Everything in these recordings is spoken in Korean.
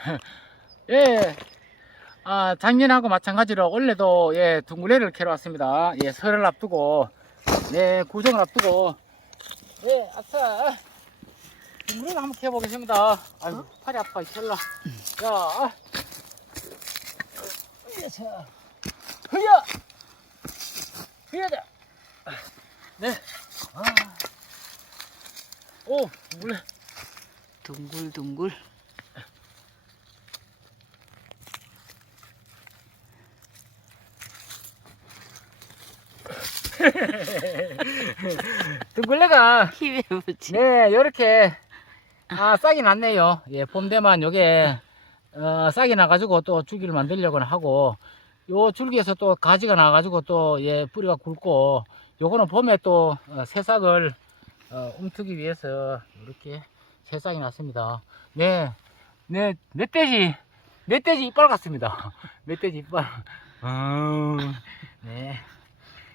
예. 아, 작년하고 마찬가지로 원래도 예, 둥글레를 캐러 왔습니다. 예, 설을 앞두고 네, 구정을 앞두고 네, 아싸. 둥글레를 한번 캐 보겠습니다. 아이고, 팔이 아파. 이철라. 자. 으쌰. 흘려. 흘려자. 네. 아. 오, 둥글레. 둥글둥글. 둥글레가 힘에 붙이. 네, 이렇게 아 싹이 났네요. 예, 봄되만 요게 어, 싹이 나가지고 또 줄기를 만들려고 하고 요 줄기에서 또 가지가 나가지고 또 예 뿌리가 굵고 요거는 봄에 또 어, 새싹을 어, 움트기 위해서 이렇게 새싹이 났습니다. 네, 네 멧돼지 멧돼지 이빨 같습니다. 멧돼지 이빨. 음, 네.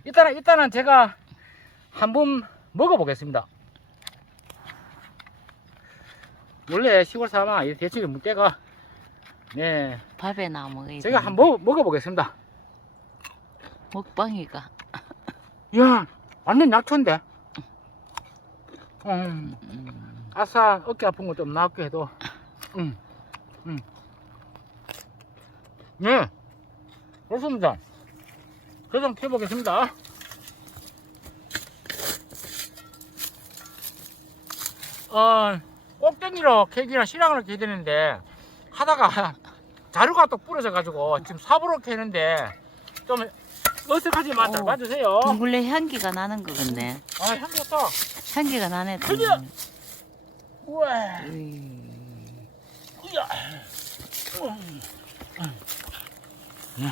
일단은 일단은 제가 한번 먹어보겠습니다. 원래 시골 사람아 이 대추기 물때가 네 밥에 나 먹어야 제가 한번 먹- 먹어보겠습니다. 먹방이가. 이야 완전 약초인데. 음, 음, 아싸 어깨 아픈 거 좀 나았게 해도. 음, 음. 네 그렇습니다. 그좀 펴보겠습니다. 어, 꼭대기로 캐기나 시랑으로 캐야 되는데 하다가 자루가 또 부러져 가지고 지금 삽으로 캐는데 좀 어색하지만 잘 어. 봐주세요. 둥글레 향기가 나는 것 같네. 아 향기 좋다. 향기가 나네. 그죠? 우와. 으이. 으야. 음. 음.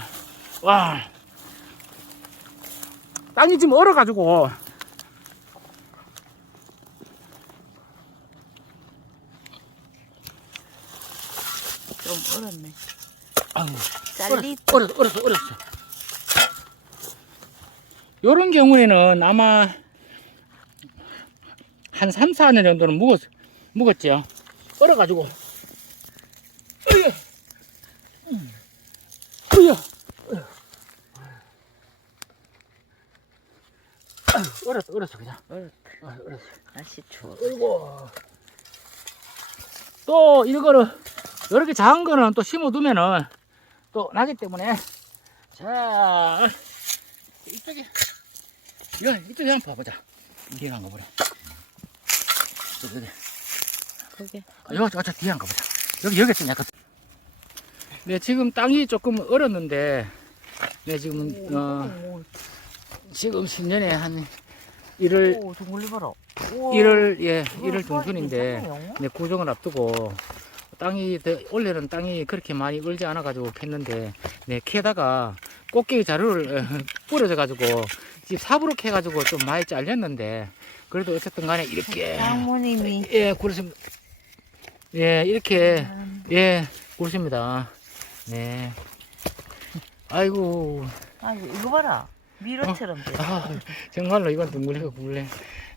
와. 땅이 지금 얼어가지고 좀 얼었네. 아유, 잘리. 얼었어, 얼었어, 얼었어. 요런 경우에는 아마 한 3, 4년 정도는 묵었, 묵었죠. 얼어가지고. 으야. 음. 으야. 으야. 아유, 얼었어, 얼었어, 그냥. 얼었. 아, 얼었어. 날씨 추워. 어이구. 또 이거를 이렇게 작은 거는 또 심어두면은 또 나기 때문에 자 이쪽에 이거 이쪽에 한번 봐보자 뒤에 한거 보자 여기 여기 그게. 아, 여기 저 뒤에 한거 보자 여기 여기 좀 약간 네 지금 땅이 조금 얼었는데 네 지금 어 지금 신년에 한 1월 오, 둥글레 봐라. 1월 예 1월 중순인데 네, 구정을 앞두고 땅이 더- 원래는 땅이 그렇게 많이 얼지 않아 가지고 캤는데 네 캐다가 꽃게기 자루를 어, 뿌려져 가지고 집 삽으로 캐 가지고 좀 많이 잘렸는데 그래도 어쨌든 간에 이렇게 장모님이. 예 그렇습니다. 예 이렇게 예 그렇습니다. 네. 아이고. 아, 이거 봐라. 미로처럼 돼. 아, 정말로 이건 둥글레가 굴레.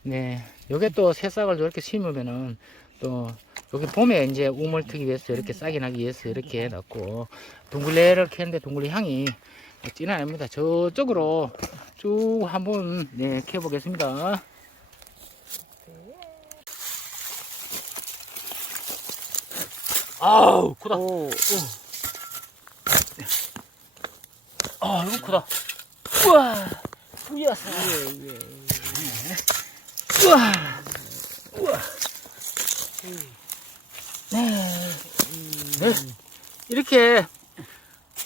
네. 요게 또 새싹을 이렇게 심으면은 또 여기 봄에 이제 우물 트기 위해서 이렇게 싹이 나기 위해서 이렇게 해놨고 둥글레를 캐는데 둥글레 향이 진합니다. 저쪽으로 쭉 한번 네 캐보겠습니다. 아우 크다. 오, 아 이거 크다. 우와. 우야사. 예, 예. 우와. 우와. 네. 네. 이렇게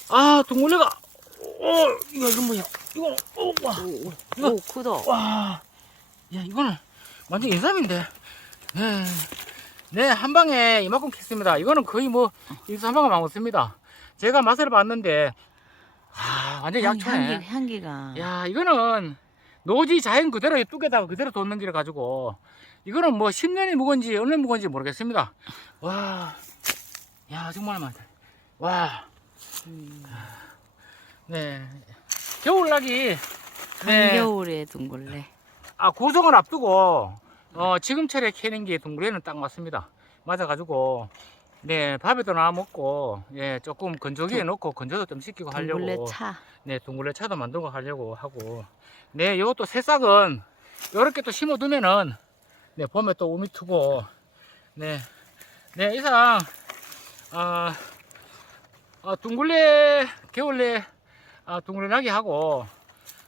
아 동물레가 어 이거 이거 뭐야? 이거 어 와. 오, 이거- 오, 크다. 와. 야 이거는 완전 인삼인데. 네. 네, 한 방에 이만큼 캤습니다. 이거는 거의 뭐, 인삼 한 방울 먹었습니다. 제가 맛을 봤는데, 아, 완전 향- 약초네. 향기, 향기가. 야 이거는 노지 자연 그대로 뚝에다가 그대로 뒀는 기를 가지고 이거는 뭐 10년이 묵은지 어느 묵은지 모르겠습니다 와 야 정말 많다 와네 음, 겨울나기 네. 한겨울에 둥글레. 아 구성을 앞두고 어 지금 철에 캐는 게 동굴에는 딱 맞습니다 맞아가지고 네, 밥에도 나와 먹고, 예, 조금 건조기에 넣고 건조도 좀 시키고 하려고. 둥글레 차. 네, 둥글레 차도 만들고 하려고 하고. 네, 요것도 새싹은 요렇게 또 심어두면은, 네, 봄에 또 우미 트고, 네, 네, 이상, 아, 아 둥글레, 겨울레, 아, 둥글레 나기 하고,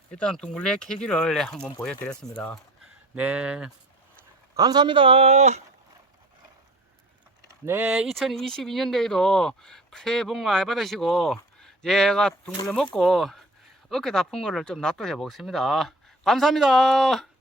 일단 둥글레 캐기를 네, 한번 보여드렸습니다. 네, 감사합니다. 네, 2022년도에도 새해 복 많이 받으시고, 제가 둥글레 먹고 어깨 아픈 거를 좀 놔둬 해보겠습니다. 감사합니다.